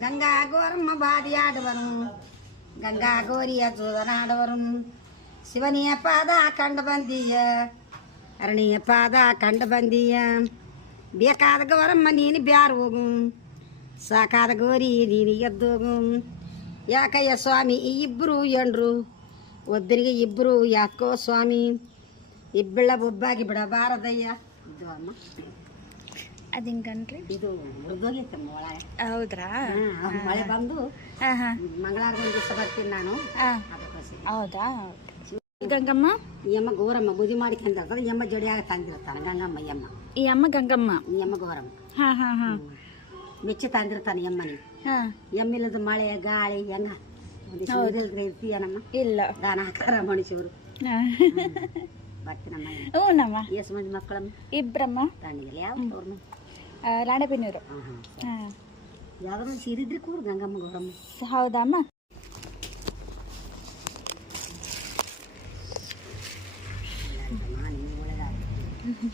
ಗಂಗಾ ಗೋರಮ್ಮ ಬಾದಿಯಾಡುವನು ಗಂಗಾ ಗೋರಿಯ ಆಡವರು ಶಿವನಿಯ ಪಾದ ಕಂಡು ಬಂದೀಯ ಅರಣಿಯ ಪಾದ ಕಂಡು ಬಂದೀಯ. ಬೇಕಾದ ಗೋರಮ್ಮ ನೀನು ಬ್ಯಾರು ಹೋಗು, ಸಾಕಾದ ಗೋರಿ ನೀನು ಎದ್ದೋಗು. ಯಾಕಯ್ಯ ಸ್ವಾಮಿ, ಈ ಇಬ್ಬರು ಎಂಡ್ರು ಒಬ್ಬರಿಗೆ ಇಬ್ಬರು ಯಾಕೋ ಸ್ವಾಮಿ? ಇಬ್ಬಳ ಒಬ್ಬಾಗಿ ಬಿಡಬಾರದಯ್ಯ. ಇದು ಅಮ್ಮ. ಅದು ಹಿಂಗನ್ರಿ? ಇದು ಮುರಿದೋಗಿತ್ತಮ್ಮ ಒಳಗೆ ಹೌದ್ರಾ? ಮಳೆ ಬಂದು ಹಾಂ ಹಾಂ. ಮಂಗಳವಾರ ಒಂದು ದಿವಸ ಬರ್ತೀನಿ ನಾನು. ಹಾಂ. ಅದಕ್ಕೋಸ್ಕರ. ಹೌದಾ? ಗಂಗಮ್ಮ? ಈ ಅಮ್ಮ ಗೌರಮ್ಮ ಬುದಿ ಮಾಡಿ ತಂದಿರ್ತಾರೆ ಈ ಅಮ್ಮ ಜಡಿಯಾಗ ತಂದಿರ್ತಾನೆ ಗಂಗಮ್ಮ ಈ ಅಮ್ಮ. ಈ ಅಮ್ಮ ಗಂಗಮ್ಮ? ಈ ಅಮ್ಮ ಗೌರಮ್ಮ. ಹಾ ಹಾಂ ಹಾಂ. ಮೆಚ್ಚಿ ತಂದಿರ್ತಾನೆ ಈ ಹಾ. ಹಾಂ ಎಮ್ಮಿಲ್ಲದ ಮಳೆ ಗಾಳಿ ಹೆಂಗ? ಇರ್ತೀಯನಮ್ಮ ಇಲ್ಲ. ದಾನ ಹಾಕಾರ ಮನುಷ್ಯರು. ಹಾಂ. ಬರ್ತೀನಮ್ಮ ಹ್ಞೂ ನಮ್ಮ. ಎಷ್ಟು ಮಂದಿ ಮಕ್ಕಳಮ್ಮ. ಇಬ್ರಮ್ಮ. ತಂದಿಲ್ಲ ಯಾವ ಅವ್ರನ್ನ. ಆ, ರಾಣೆಬೆನ್ನೂರು ಹಾಂ ಹಾಂ ಹಾಂ ಯಾವ್ದಾದ್ರು ಒಂದು ಸೀರಿದ್ರಿ ಕೂರು ಗಂಗಮ್ಮ ಗೌರಮ್ಮ ಹೌದಮ್ಮ ನಾನು ಒಳ್ಳೆದಾಗ್ತದೆ